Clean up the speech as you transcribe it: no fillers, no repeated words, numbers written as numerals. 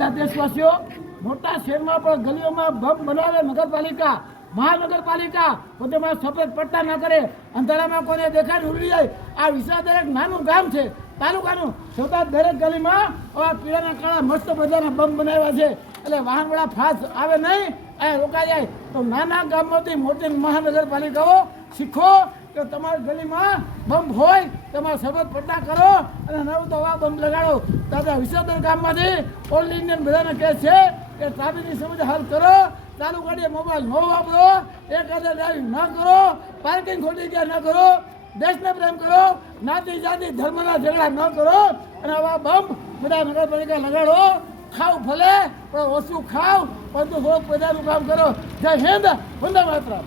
એટલા દેશવાસીઓ મોટા શહેરમાં પણ ગલીઓમાં બમ બનાવે નગરપાલિકા મહાનગરપાલિકા પોતેમાં સફેદ પટ્ટા ના કરે, અંધારામાં કોને દેખાય ઉડી જાય. આ વિસાવદર એક નાનું ગામ છે તાલુકાનું, છતાં દરેક ગલીમાં આવા પીળાના કાળા મસ્ત બધાના બમ બનાવ્યા છે. એટલે વાહનવાળા ફાસ્ટ આવે નહીં, આ રોકાઈ જાય. તો નાના ગામમાંથી મોટી મહાનગરપાલિકાઓ શીખો કે તમારી ગલીમાં બમ હોય તમારે સફેદ પટ્ટા કરો અને નવું તો આવા બમ લગાડો. દાદા વિસાવદર ગામમાંથી ઓલ ઇન્ડિયન બધાને કહે છે કે ટ્રાફિકની સમસ્યા હલ કરો, ચાલુ ગાડીએ મોબાઈલ ન વાપરો, એક હાથે ડ્રાઇવિંગ ન કરો, પાર્કિંગ ખોટી જગ્યા ન કરો, દેશને પ્રેમ કરો, નાતી જાતિ ધર્મના ઝઘડા ન કરો અને આવા બમ બધા નગરપાલિકા લગાડો. ખાવ ભલે પણ ઓછું ખાવ, પરંતુ રોગ પેદાનું કામ કરો. જય હિન્દ, વંદે માતરમ.